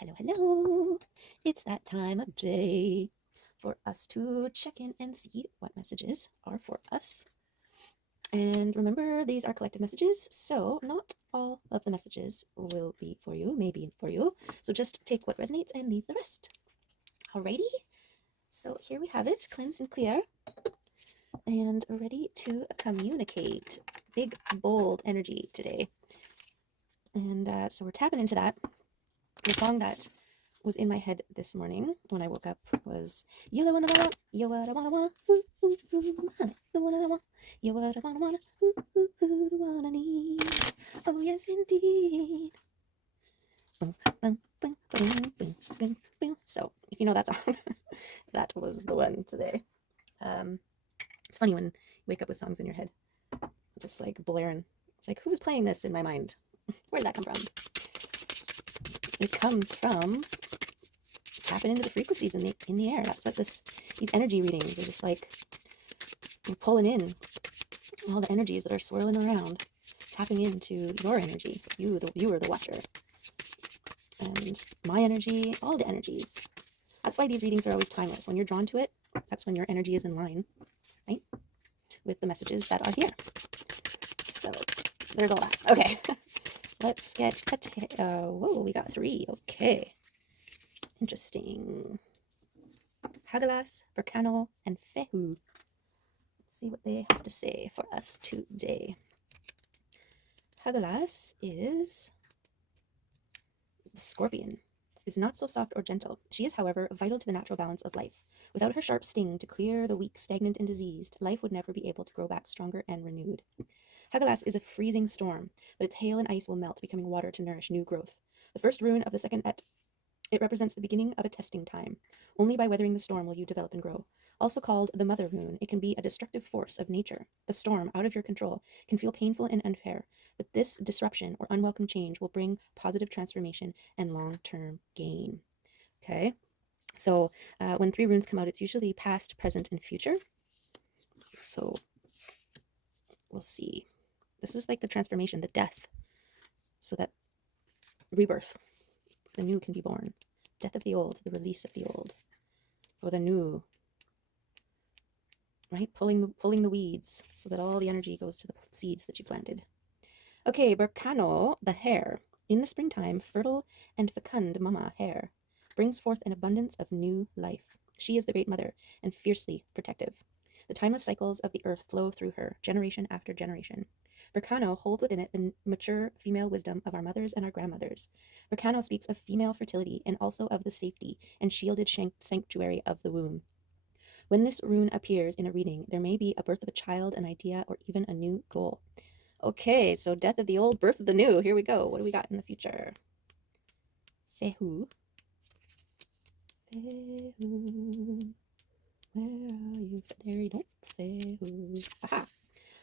Hello, hello. It's that time of day for us to check in and see what messages are for us. And remember, these are collective messages, so not all of the messages will be for you, maybe for you. So just take what resonates and leave the rest. Alrighty, so here we have it, cleansed and clear, and ready to communicate. Big, bold energy today. And so we're tapping into that. The song that was in my head this morning when I woke up was "You're the one that I want, you're what I wanna, ooh, ooh, ooh, honey, the one that I want, you're what I wanna, ooh, ooh, ooh, the one I need, oh yes indeed." Boom, boom, boom, boom, boom, boom, boom. So if you know that song, that was the one today. It's funny when you wake up with songs in your head, just like blaring. It's like, who was playing this in my mind? Where did that come from? It comes from tapping into the frequencies in the air. That's what these energy readings are just like. You're pulling in all the energies that are swirling around, tapping into your energy. You are the watcher, and my energy, all the energies. That's why these readings are always timeless. When you're drawn to it, that's when your energy is in line, right, with the messages that are here. So there's all that. Okay, let's get whoa, we got 3. Okay, interesting. Hagelas, Berkano, and Fehu. Let's see what they have to say for us today. Hagelas is the scorpion. Is not so soft or gentle. She is, however, vital to the natural balance of life. Without her sharp sting to clear the weak, stagnant, and diseased, life would never be able to grow back stronger and renewed. Hagelas is a freezing storm, but its hail and ice will melt, becoming water to nourish new growth. The first rune of the second et. It represents the beginning of a testing time. Only by weathering the storm will you develop and grow. Also called the mother rune, it can be a destructive force of nature. The storm, out of your control, can feel painful and unfair, but this disruption or unwelcome change will bring positive transformation and long-term gain. Okay, so when 3 runes come out, it's usually past, present, and future. So we'll see. This is like the transformation, the death, so that rebirth, the new can be born. Death of the old, the release of the old, for the new. Right? Pulling the weeds so that all the energy goes to the seeds that you planted. Okay, Berkano, the hare. In the springtime, fertile and fecund mama hare brings forth an abundance of new life. She is the great mother and fiercely protective. The timeless cycles of the earth flow through her, generation after generation. Berkano holds within it the mature female wisdom of our mothers and our grandmothers. Berkano speaks of female fertility and also of the safety and shielded sanctuary of the womb. When this rune appears in a reading, there may be a birth of a child, an idea, or even a new goal. Okay, so death of the old, birth of the new. Here we go. What do we got in the future? Fehu. Fehu. Where are you? There you don't. Fehu. Aha.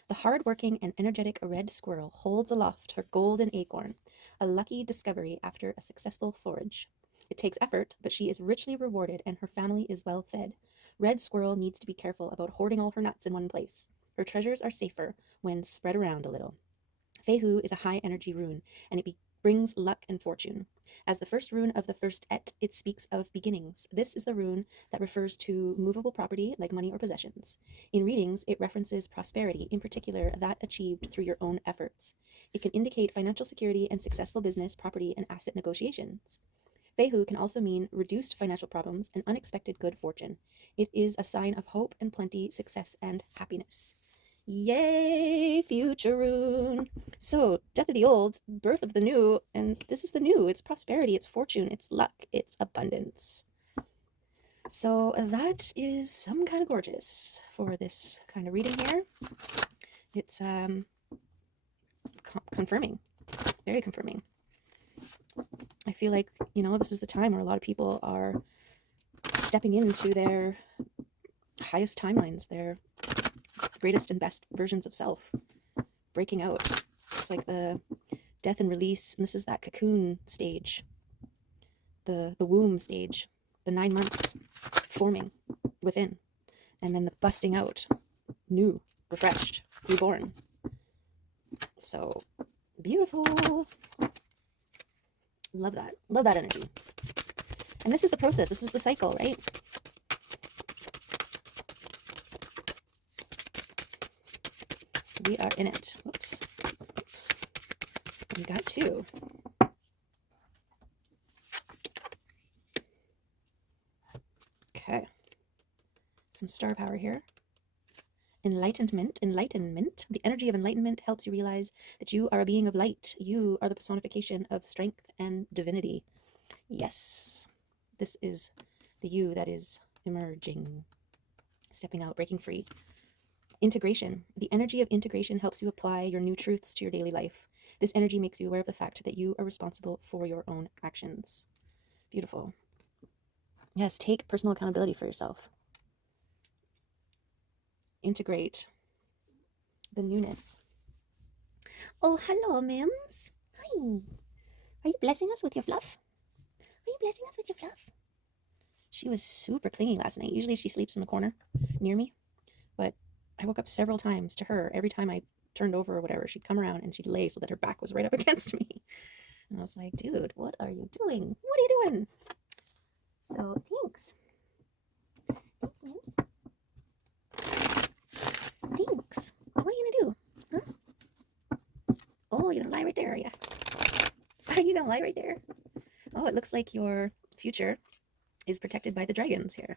The hard-working and energetic red squirrel holds aloft her golden acorn, a lucky discovery after a successful forage. It takes effort, but she is richly rewarded and her family is well fed. Red squirrel needs to be careful about hoarding all her nuts in one place. Her treasures are safer when spread around a little. Fehu is a high energy rune, and it brings luck and fortune. As the first rune of the first et, it speaks of beginnings. This is the rune that refers to movable property like money or possessions. In readings, it references prosperity, in particular that achieved through your own efforts. It can indicate financial security and successful business, property, and asset negotiations. Fehu can also mean reduced financial problems and unexpected good fortune. It is a sign of hope and plenty, success, and happiness. Yay, future rune. So, death of the old, birth of the new, and this is the new. It's prosperity, it's fortune, it's luck, it's abundance. So that is some kind of gorgeous for this kind of reading here. It's confirming, very confirming. I feel like, this is the time where a lot of people are stepping into their highest timelines, their greatest and best versions of self, breaking out. It's like the death and release, and this is that cocoon stage, the womb stage, the 9 months forming within, and then the busting out, new, refreshed, reborn. So beautiful. Love that. Love that energy. And this is the process. This is the cycle, right? We are in it. Whoops. Oops. We got two. Okay. Some star power here. Enlightenment. Enlightenment. The energy of enlightenment helps you realize that you are a being of light. You are the personification of strength and divinity. Yes. This is the you that is emerging, stepping out, breaking free. Integration. The energy of integration helps you apply your new truths to your daily life. This energy makes you aware of the fact that you are responsible for your own actions. Beautiful. Yes, take personal accountability for yourself. Integrate the newness. Oh, hello, Mims. Hi. Are you blessing us with your fluff? Are you blessing us with your fluff? She was super clingy last night. Usually she sleeps in the corner near me, but I woke up several times to her. Every time I turned over or whatever, she'd come around and she'd lay so that her back was right up against me. And I was like, dude, what are you doing? What are you doing? So, thanks. Thanks, Mims. Thanks. What are you gonna do? Huh? Oh, you're gonna lie right there, are you? Are you gonna lie right there? Oh, it looks like your future is protected by the dragons here,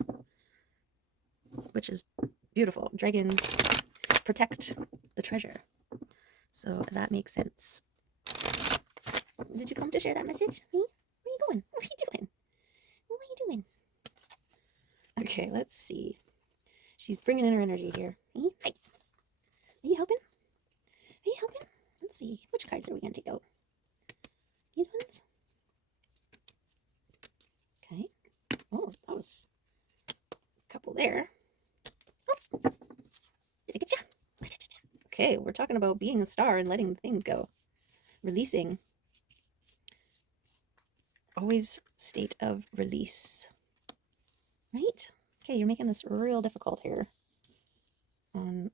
which is beautiful. Dragons protect the treasure. So that makes sense. Did you come to share that message? Where are you going? What are you doing? What are you doing? Okay, let's see. She's bringing in her energy here. Hi. Are you helping? Are you helping? Let's see. Which cards are we going to take out? These ones? Okay. Oh, that was a couple there. Oh. Did I get you? Okay, we're talking about being a star and letting things go. Releasing. Always state of release. Right? Okay, you're making this real difficult here. On,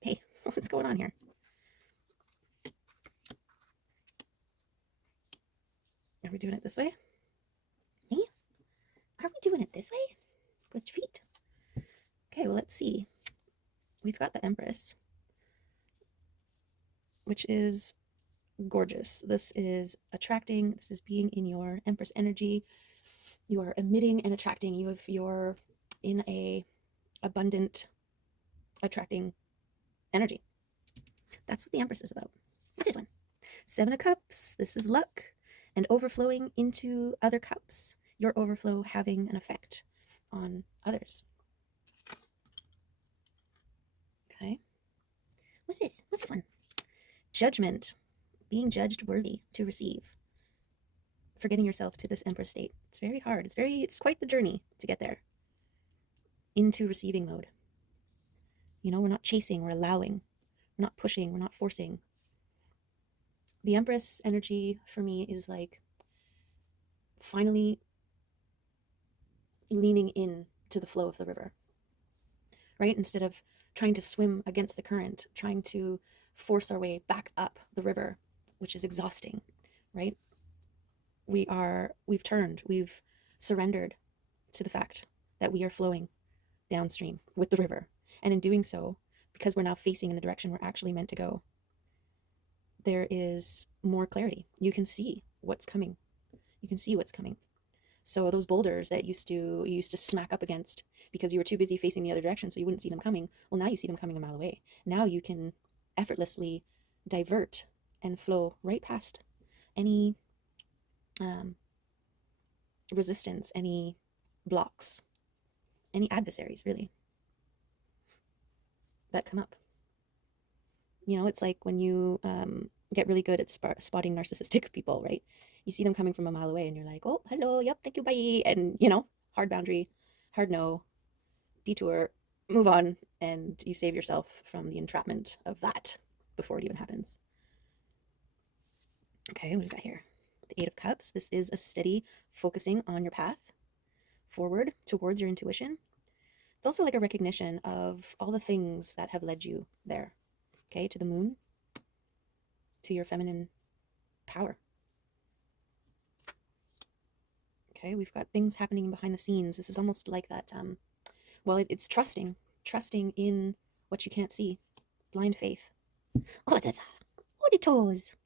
hey, what's going on here? Are we doing it this way? Hey? Are we doing it this way? With feet? Okay, well, let's see. We've got the Empress, which is gorgeous. This is attracting. This is being in your Empress energy. You are emitting and attracting. You're in a abundant, attracting energy. That's what the Empress is about. What's this one? Seven of Cups. This is luck and overflowing into other cups. Your overflow having an effect on others. Okay. What's this? What's this one? Judgment. Being judged worthy to receive. Forgetting yourself to this Empress state. It's very hard. It's quite the journey to get there. Into receiving mode. You know, we're not chasing, we're allowing. We're not pushing, we're not forcing. The Empress energy for me is like finally leaning in to the flow of the river, right? Instead of trying to swim against the current, trying to force our way back up the river, which is exhausting, right? We've turned, we've surrendered to the fact that we are flowing downstream with the river. And in doing so, because we're now facing in the direction we're actually meant to go, there is more clarity. You can see what's coming. You can see what's coming. So those boulders that you used to smack up against because you were too busy facing the other direction so you wouldn't see them coming, well, now you see them coming a mile away. Now you can effortlessly divert and flow right past any resistance, any blocks, any adversaries, really, that come up. You know, it's like when you get really good at spotting narcissistic people, right? You see them coming from a mile away and you're like, oh, hello, yep, thank you, bye. And, you know, hard boundary, hard no, detour, move on, and you save yourself from the entrapment of that before it even happens. Okay, what do we got here? The Eight of Cups. This is a steady focusing on your path forward towards your intuition. It's also like a recognition of all the things that have led you there, okay, to the moon, to your feminine power. Okay, we've got things happening behind the scenes. This is almost like that, well, it's trusting in what you can't see. Blind faith. Oh, it's the toes.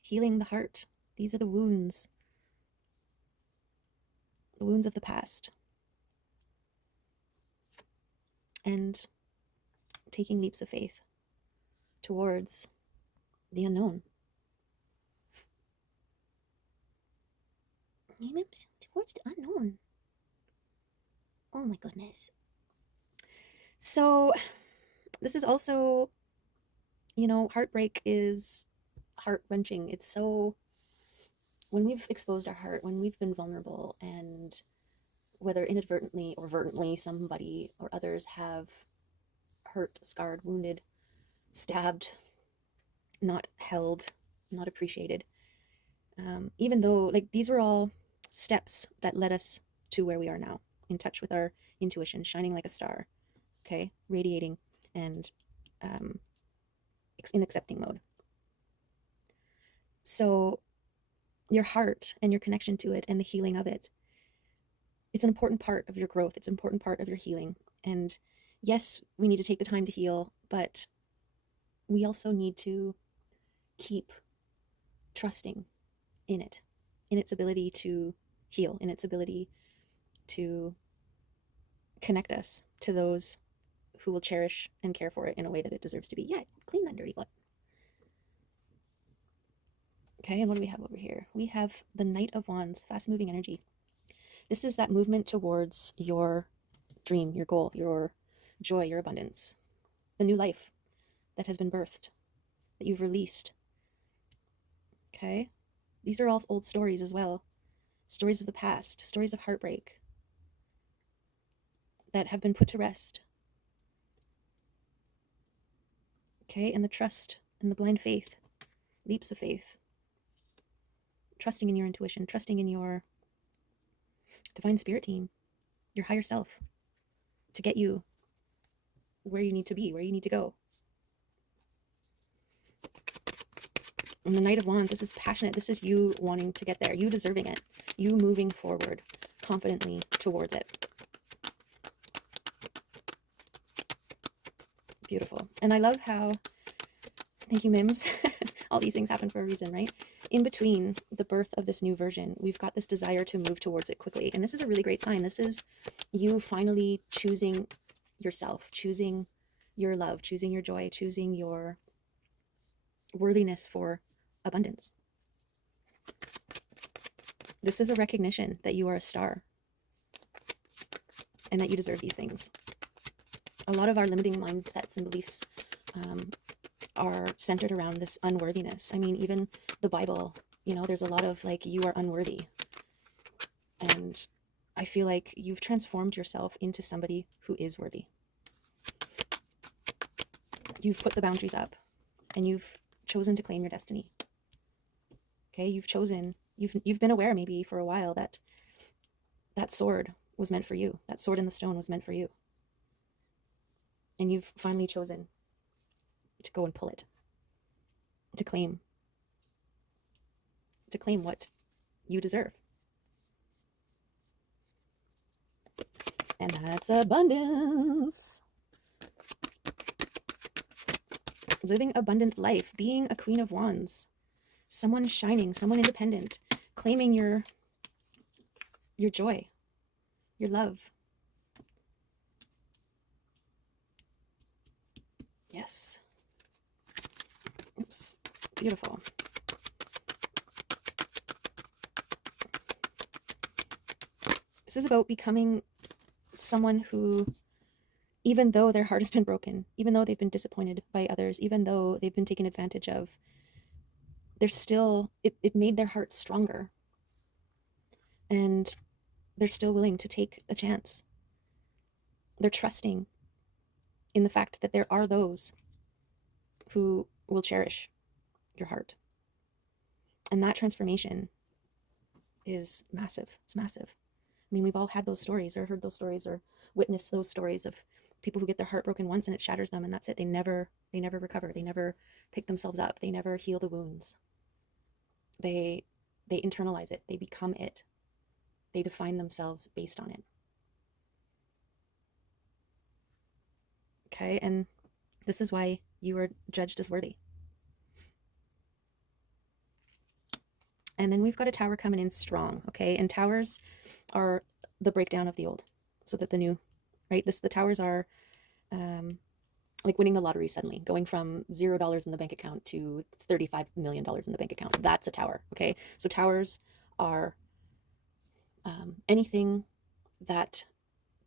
Healing the heart. These are the wounds of the past. And taking leaps of faith towards the unknown. Towards the unknown. Oh my goodness. So this is also, heartbreak is heart-wrenching. It's so, when we've exposed our heart, when we've been vulnerable, and whether inadvertently or vertently somebody or others have hurt, scarred, wounded, stabbed, not held, not appreciated, even though, like, these were all steps that led us to where we are now, in touch with our intuition, shining like a star, okay, radiating, and in accepting mode. So your heart and your connection to it and the healing of it, it's an important part of your growth. It's an important part of your healing. And yes, we need to take the time to heal, but we also need to keep trusting in it, in its ability to heal, in its ability to connect us to those who will cherish and care for it in a way that it deserves to be. Yeah, clean that dirty foot. Okay, and what do we have over here? We have the Knight of Wands, fast-moving energy. This is that movement towards your dream, your goal, your joy, your abundance, the new life that has been birthed, that you've released. Okay? These are all old stories as well. Stories of the past, stories of heartbreak that have been put to rest. Okay? And the trust and the blind faith, leaps of faith, trusting in your intuition, trusting in your divine spirit team, your higher self, to get you where you need to be, where you need to go. And the Knight of Wands, this is passionate. This is you wanting to get there, you deserving it, you moving forward confidently towards it. Beautiful. And I love how, thank you, Mims, all these things happen for a reason, right? In between the birth of this new version, we've got this desire to move towards it quickly. And this is a really great sign. This is you finally choosing yourself, choosing your love, choosing your joy, choosing your worthiness for abundance. This is a recognition that you are a star and that you deserve these things. A lot of our limiting mindsets and beliefs are centered around this unworthiness. I mean, even the Bible, there's a lot of like, you are unworthy. And I feel like you've transformed yourself into somebody who is worthy. You've put the boundaries up and you've chosen to claim your destiny. Okay, you've been aware maybe for a while that that sword was meant for you. That sword in the stone was meant for you. And you've finally chosen to go and pull it, to claim what you deserve. And that's abundance. Living abundant life, being a Queen of Wands, someone shining, someone independent, claiming your joy, your love. Yes. Oops. Beautiful. This is about becoming someone who, even though their heart has been broken, even though they've been disappointed by others, even though they've been taken advantage of, they're still, it made their heart stronger. And they're still willing to take a chance. They're trusting in the fact that there are those who will cherish your heart. And that transformation is massive. It's massive. I mean, we've all had those stories or heard those stories or witnessed those stories of people who get their heart broken once and it shatters them and that's it. They never recover. They never pick themselves up. They never heal the wounds. They internalize it. They become it. they define themselves based on it. Okay, and this is why you are judged as worthy. And then we've got a Tower coming in strong, okay? And towers are the breakdown of the old so that the new, right? The towers are like winning the lottery suddenly, going from $0 in the bank account to $35 million in the bank account. That's a tower, okay? So towers are anything that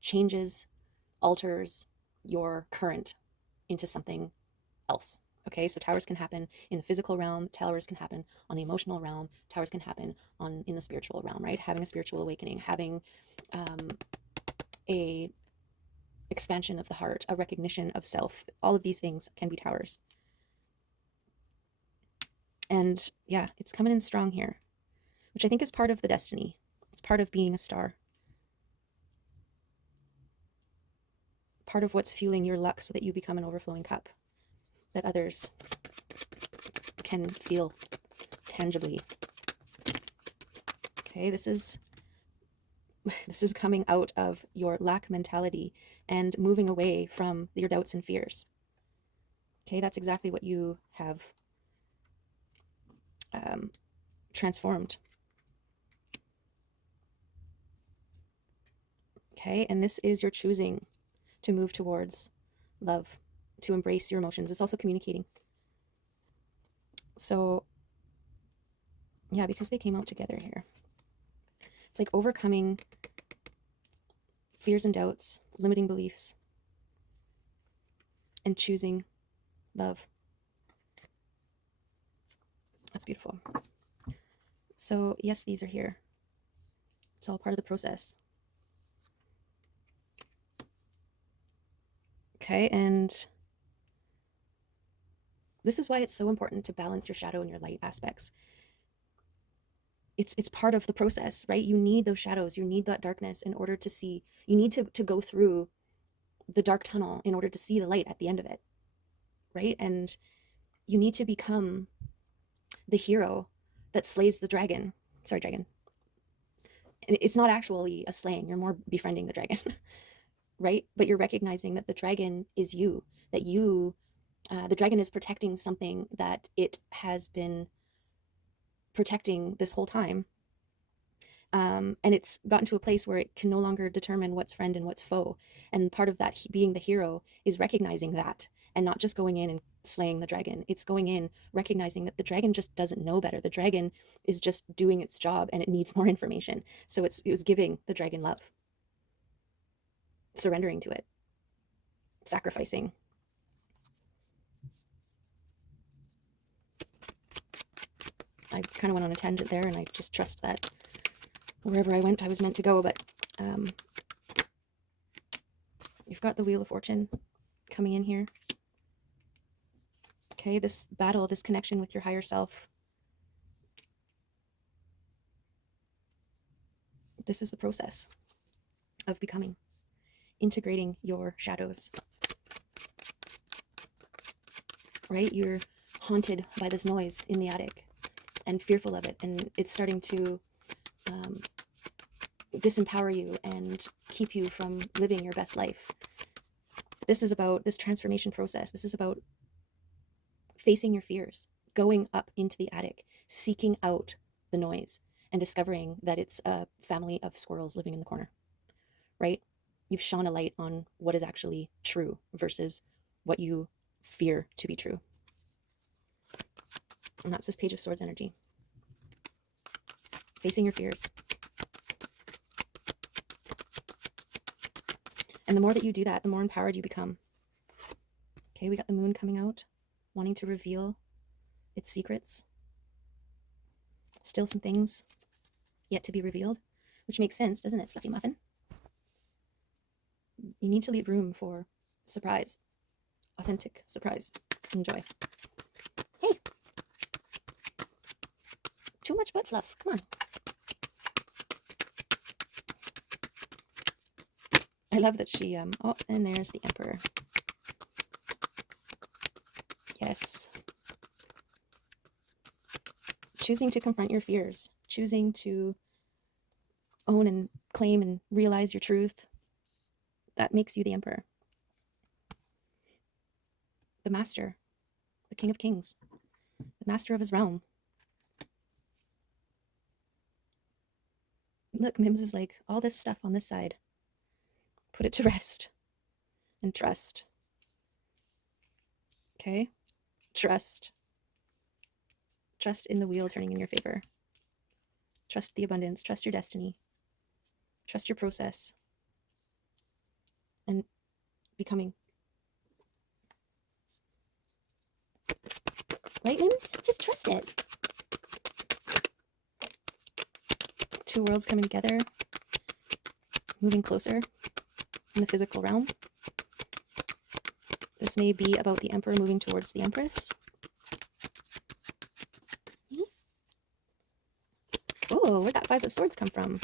changes, alters your current into something else. Okay, so towers can happen in the physical realm, towers can happen on the emotional realm, towers can happen in the spiritual realm, right? Having a spiritual awakening, having a expansion of the heart, a recognition of self. All of these things can be towers. And yeah, it's coming in strong here, which I think is part of the destiny. It's part of being a star. Part of what's fueling your luck so that you become an overflowing cup that others can feel tangibly. Okay, this is coming out of your lack mentality and moving away from your doubts and fears. Okay, that's exactly what you have transformed. Okay, and this is your choosing to move towards love, to embrace your emotions. It's also communicating. So yeah, because they came out together here. It's like overcoming fears and doubts, limiting beliefs, and choosing love. That's beautiful. So yes, these are here. It's all part of the process. Okay, and this is why it's so important to balance your shadow and your light aspects. It's part of the process, right? You need those shadows, you need that darkness in order to see. You need to go through the dark tunnel in order to see the light at the end of it, right? And you need to become the hero that slays the dragon. Sorry, dragon. And it's not actually a slaying, you're more befriending the dragon, right? But you're recognizing that the dragon is you, that you, the dragon is protecting something that it has been protecting this whole time. And it's gotten to a place where it can no longer determine what's friend and what's foe. And part of that being the hero is recognizing that and not just going in and slaying the dragon. It's going in, recognizing that the dragon just doesn't know better. The dragon is just doing its job and it needs more information. So it was giving the dragon love, surrendering to it, sacrificing. I kind of went on a tangent there, and I just trust that wherever I went, I was meant to go. But you've got the Wheel of Fortune coming in here. Okay, this battle, this connection with your higher self. This is the process of becoming, integrating your shadows. Right? You're haunted by this noise in the attic and fearful of it, and it's starting to disempower you and keep you from living your best life. This is about this transformation process. This is about facing your fears, going up into the attic, seeking out the noise, and discovering that it's a family of squirrels living in the corner, right? You've shone a light on what is actually true versus what you fear to be true. And that's this Page of Swords energy. Facing your fears. And the more that you do that, the more empowered you become. Okay, we got the moon coming out, wanting to reveal its secrets. Still some things yet to be revealed, which makes sense, doesn't it, Fluffy Muffin? You need to leave room for surprise, authentic surprise. Enjoy. Hey, too much butt fluff. Come on. I love that she, oh, and there's the Emperor. Yes. Choosing to confront your fears, choosing to own and claim and realize your truth, that makes you the emperor. The master, the king of kings, the master of his realm. Look, Mims is like, all this stuff on this side, put it to rest and trust. Okay? Trust. Trust in the wheel turning in your favor. Trust the abundance. Trust your destiny. Trust your process. And becoming. Right, Mims? Just trust it. Two worlds coming together, moving closer in the physical realm. This may be about the emperor moving towards the empress. Oh, where'd that Five of Swords come from?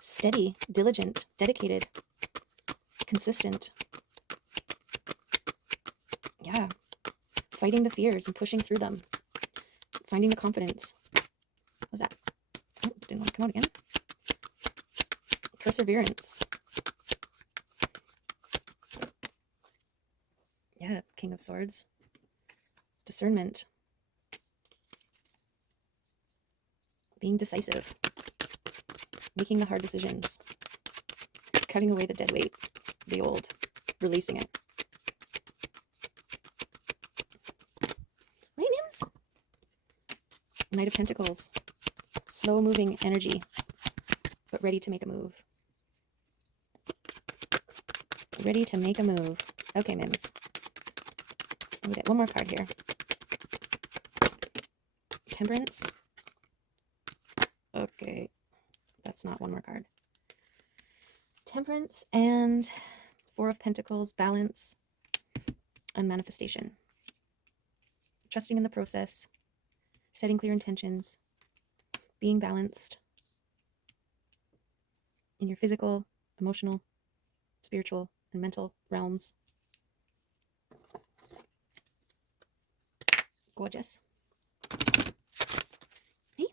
Steady, diligent, dedicated, consistent. Yeah. Fighting the fears and pushing through them. Finding the confidence. What was that? Oh, didn't want to come out again. Perseverance. Yeah, King of Swords. Discernment. Being decisive. Making the hard decisions. Cutting away the dead weight. The old. Releasing it. Right, Nims? Knight of Pentacles. Slow moving energy, but ready to make a move. Ready to make a move. Okay, Mims. Let me get one more card here. Temperance. Okay, that's not one more card. Temperance and Four of Pentacles, balance and manifestation. Trusting in the process, setting clear intentions, being balanced in your physical, emotional, spiritual, and mental realms. Gorgeous. Hey.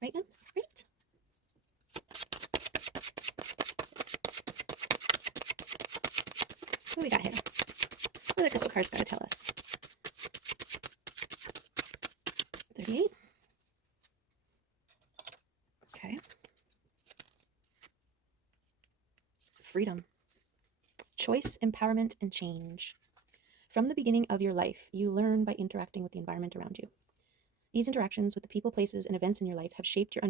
Right, Nims? Right? What do we got here? What are the crystal cards got to tell us? 38. Okay. Freedom. Choice, empowerment, and change. From the beginning of your life, you learn by interacting with the environment around you. These interactions with the people, places, and events in your life have shaped your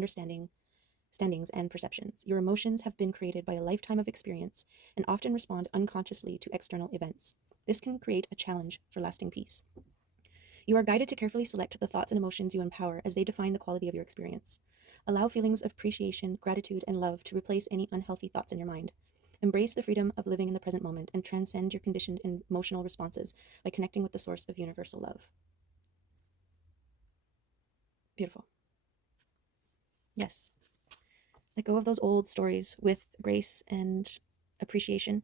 standings and perceptions. Your emotions have been created by a lifetime of experience and often respond unconsciously to external events. This can create a challenge for lasting peace. You are guided to carefully select the thoughts and emotions you empower as they define the quality of your experience. Allow feelings of appreciation, gratitude, and love to replace any unhealthy thoughts in your mind. Embrace the freedom of living in the present moment and transcend your conditioned emotional responses by connecting with the source of universal love. Beautiful. Yes. Let go of those old stories with grace and appreciation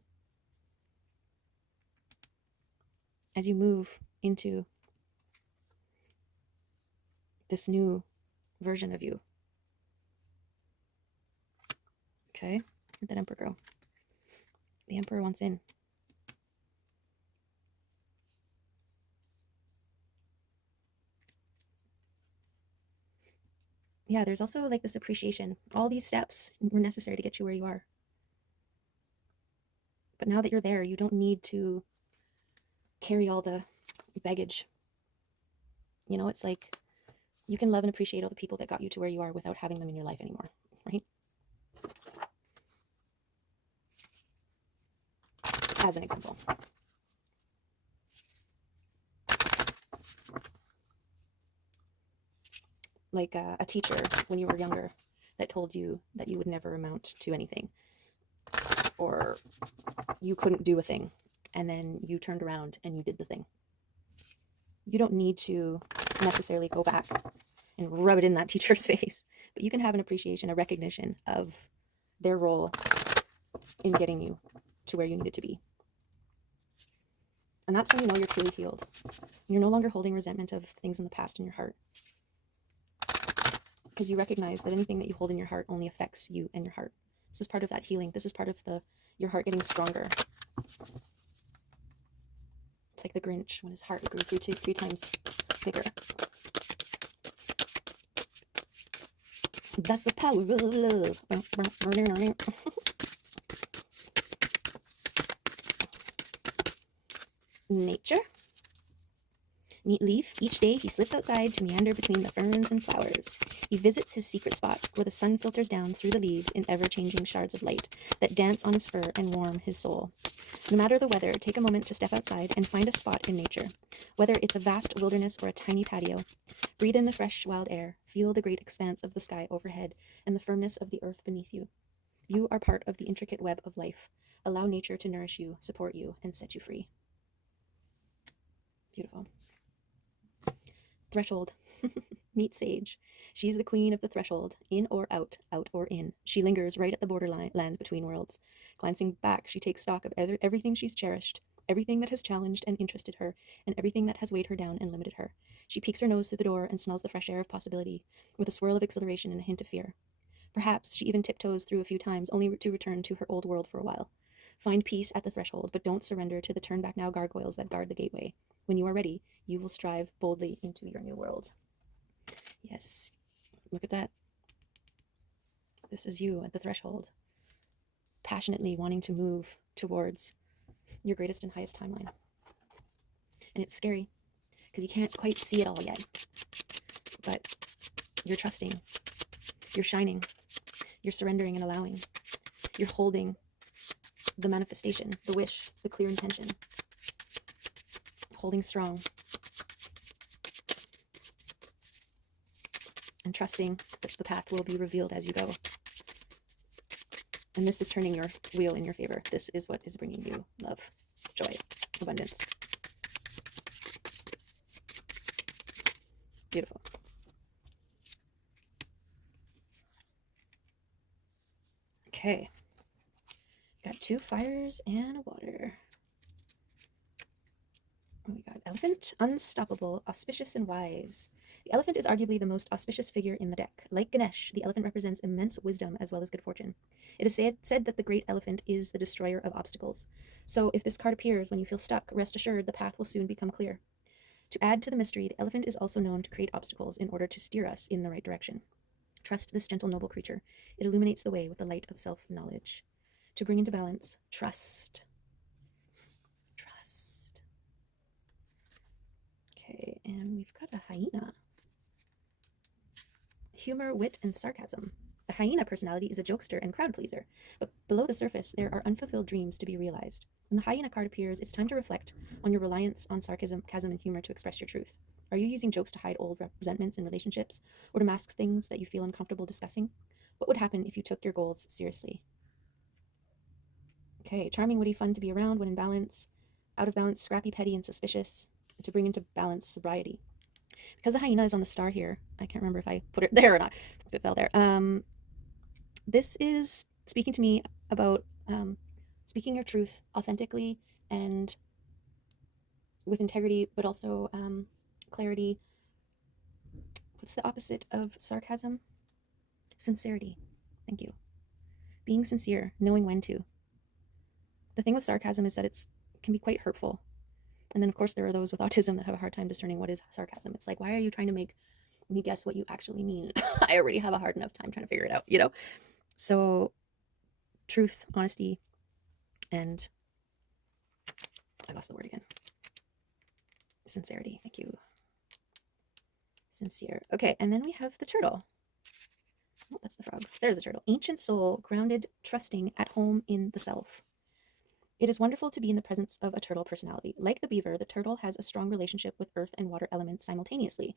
as you move into this new version of you. Okay, where'd that emperor go? The emperor wants in. Yeah, there's also like this appreciation. All these steps were necessary to get you where you are. But now that you're there, you don't need to carry all the baggage. You know, it's like you can love and appreciate all the people that got you to where you are without having them in your life anymore, right? As an example. Like a teacher when you were younger that told you that you would never amount to anything, or you couldn't do a thing, and then you turned around and you did the thing. You don't need to necessarily go back and rub it in that teacher's face, but you can have an appreciation, a recognition of their role in getting you to where you needed to be. And that's when you know you're truly healed. You're no longer holding resentment of things in the past in your heart, because you recognize that anything that you hold in your heart only affects you and your heart. This is part of that healing. This is part of your heart getting stronger. It's like the Grinch when his heart grew three times bigger. That's the power of love. Nature. Neat leaf. Each day he slips outside to meander between the ferns and flowers. He visits his secret spot where the sun filters down through the leaves in ever-changing shards of light that dance on his fur and warm his soul. No matter the weather, take a moment to step outside and find a spot in nature. Whether it's a vast wilderness or a tiny patio, breathe in the fresh, wild air, feel the great expanse of the sky overhead and the firmness of the earth beneath you. You are part of the intricate web of life. Allow nature to nourish you, support you, and set you free. Beautiful. Threshold. Meet Sage. She's the queen of the threshold, in or out, out or in. She lingers right at the borderland between worlds. Glancing back, she takes stock of everything she's cherished, everything that has challenged and interested her, and everything that has weighed her down and limited her. She peeks her nose through the door and smells the fresh air of possibility, with a swirl of exhilaration and a hint of fear. Perhaps she even tiptoes through a few times, only to return to her old world for a while. Find peace at the threshold, but don't surrender to the turn back now gargoyles that guard the gateway. When you are ready, you will strive boldly into your new world. Yes, look at that. This is you at the threshold, passionately wanting to move towards your greatest and highest timeline. And it's scary because you can't quite see it all yet, but you're trusting, you're shining, you're surrendering and allowing, you're holding the manifestation, the wish, the clear intention, holding strong and trusting that the path will be revealed as you go. And this is turning your wheel in your favor. This is what is bringing you love, joy, abundance. Beautiful. Okay. Got 2 fires and a water. Oh, we got elephant, unstoppable, auspicious, and wise. The elephant is arguably the most auspicious figure in the deck. Like Ganesh, the elephant represents immense wisdom as well as good fortune. It is said that the great elephant is the destroyer of obstacles. So if this card appears when you feel stuck, rest assured the path will soon become clear. To add to the mystery, the elephant is also known to create obstacles in order to steer us in the right direction. Trust this gentle, noble creature. It illuminates the way with the light of self-knowledge. To bring into balance, trust. Trust. Okay, and we've got a hyena. Humor, wit, and sarcasm. The hyena personality is a jokester and crowd pleaser, but below the surface there are unfulfilled dreams to be realized. When the hyena card appears, it's time to reflect on your reliance on sarcasm, and humor to express your truth. Are you using jokes to hide old resentments in relationships, or to mask things that you feel uncomfortable discussing? What would happen if you took your goals seriously? Okay, charming, witty, fun to be around when in balance, out of balance, scrappy, petty, and suspicious, to bring into balance, sobriety. Because the hyena is on the star here, I can't remember if I put it there or not, if it fell there. This is speaking to me about speaking your truth authentically and with integrity, but also clarity. What's the opposite of sarcasm? Sincerity. Thank you. Being sincere, knowing when to. The thing with sarcasm is that it can be quite hurtful. And then, of course, there are those with autism that have a hard time discerning what is sarcasm. It's like, why are you trying to make me guess what you actually mean? I already have a hard enough time trying to figure it out, you know? So, truth, honesty, and I lost the word again. Sincerity. Thank you. Sincere. Okay, and then we have the turtle. Oh, that's the frog. There's the turtle. Ancient soul, grounded, trusting, at home in the self. It is wonderful to be in the presence of a turtle personality. Like the beaver, the turtle has a strong relationship with earth and water elements simultaneously.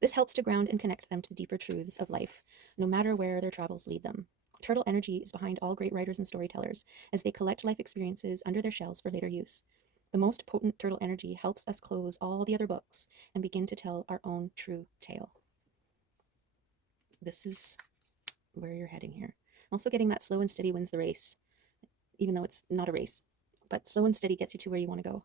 This helps to ground and connect them to the deeper truths of life, no matter where their travels lead them. Turtle energy is behind all great writers and storytellers, as they collect life experiences under their shells for later use. The most potent turtle energy helps us close all the other books and begin to tell our own true tale. This is where you're heading here. I'm also getting that slow and steady wins the race, even though it's not a race. But slow and steady gets you to where you want to go.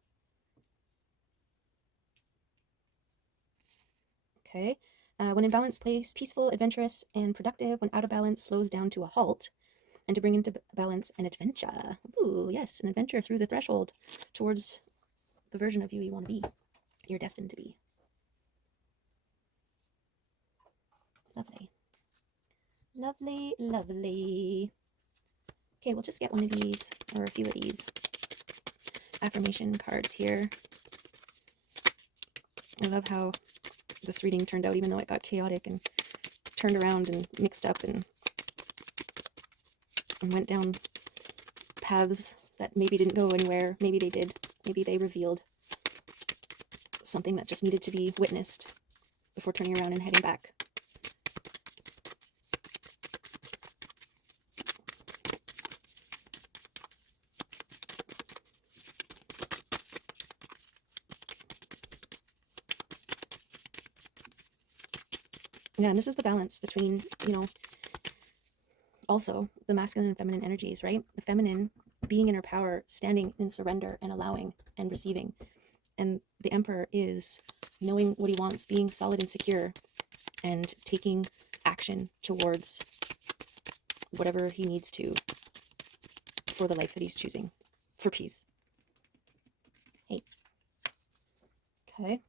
Okay. When in balance, place peaceful, adventurous, and productive. When out of balance, slows down to a halt. And to bring into balance an adventure. Ooh, yes, an adventure through the threshold towards the version of you want to be. You're destined to be. Lovely. Lovely, lovely. Okay, we'll just get one of these, or a few of these affirmation cards here. I love how this reading turned out, even though it got chaotic and turned around and mixed up and went down paths that maybe didn't go anywhere. Maybe they did. Maybe they revealed something that just needed to be witnessed before turning around and heading back. Yeah, and this is the balance between, also the masculine and feminine energies, right? The feminine being in her power, standing in surrender and allowing and receiving. And the Emperor is knowing what he wants, being solid and secure, and taking action towards whatever he needs to for the life that he's choosing, for peace. Hey. Okay.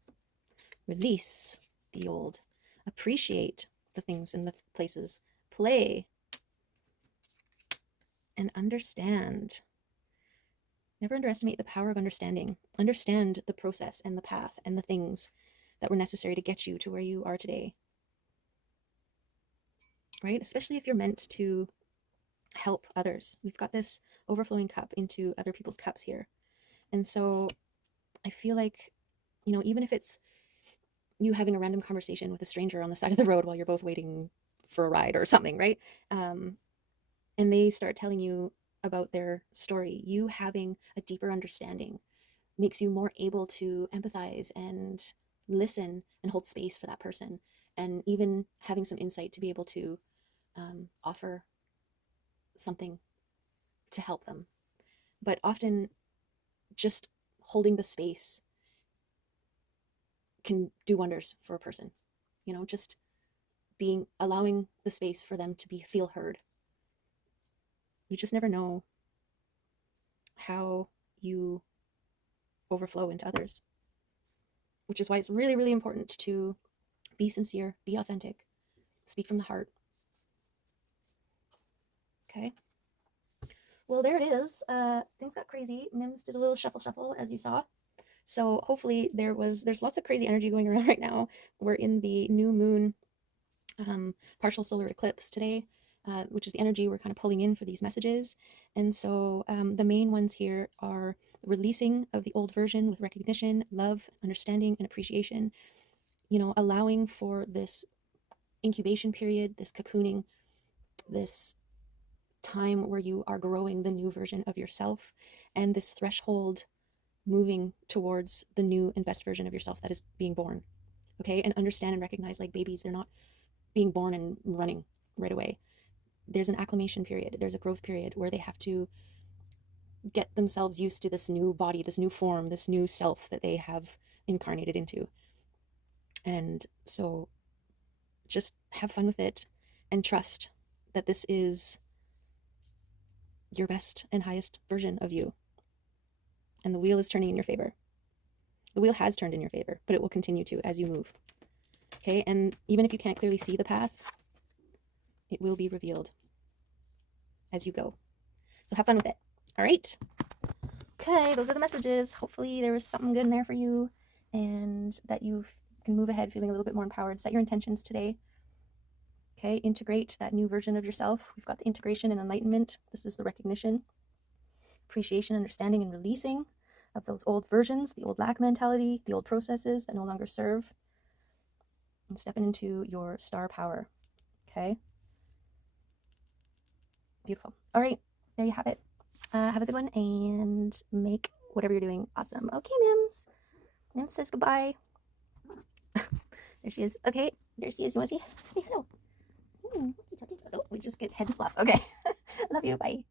Release the old. Appreciate the things and the places. Play. And understand. Never underestimate the power of understanding. Understand the process and the path and the things that were necessary to get you to where you are today. Right? Especially if you're meant to help others. We've got this overflowing cup into other people's cups here. And so I feel like, even if it's you having a random conversation with a stranger on the side of the road while you're both waiting for a ride or something, right? And they start telling you about their story, you having a deeper understanding makes you more able to empathize and listen and hold space for that person, and even having some insight to be able to offer something to help them. But often just holding the space can do wonders for a person, just allowing the space for them to feel heard. You just never know how you overflow into others, which is why it's really, really important to be sincere, be authentic, speak from the heart. Okay. Well, there it is. Things got crazy. Mims did a little shuffle, as you saw. So hopefully there's lots of crazy energy going around right now. We're in the new moon partial solar eclipse today, which is the energy we're kind of pulling in for these messages. And so the main ones here are releasing of the old version with recognition, love, understanding, and appreciation. Allowing for this incubation period, this cocooning, this time where you are growing the new version of yourself, and this threshold moving towards the new and best version of yourself that is being born. Okay. And understand and recognize, like babies, they're not being born and running right away. There's an acclimation period. There's a growth period where they have to get themselves used to this new body, this new form, this new self that they have incarnated into. And so just have fun with it and trust that this is your best and highest version of you. And the wheel is turning in your favor. The wheel has turned in your favor, but it will continue to as you move. Okay, and even if you can't clearly see the path, it will be revealed as you go. So have fun with it. All right. Okay, those are the messages. Hopefully there was something good in there for you, and that you can move ahead feeling a little bit more empowered. Set your intentions today. Okay, integrate that new version of yourself. We've got the integration and enlightenment. This is the recognition, appreciation, understanding, and releasing of those old versions, the old lack mentality, the old processes that no longer serve, and stepping into your star power. Okay? Beautiful. All right, there you have it. Have a good one and make whatever you're doing awesome. Okay, Mims. Mims says goodbye. There she is. Okay, there she is. You want to see? Say hello. We just get head to fluff. Okay. Love you. Bye.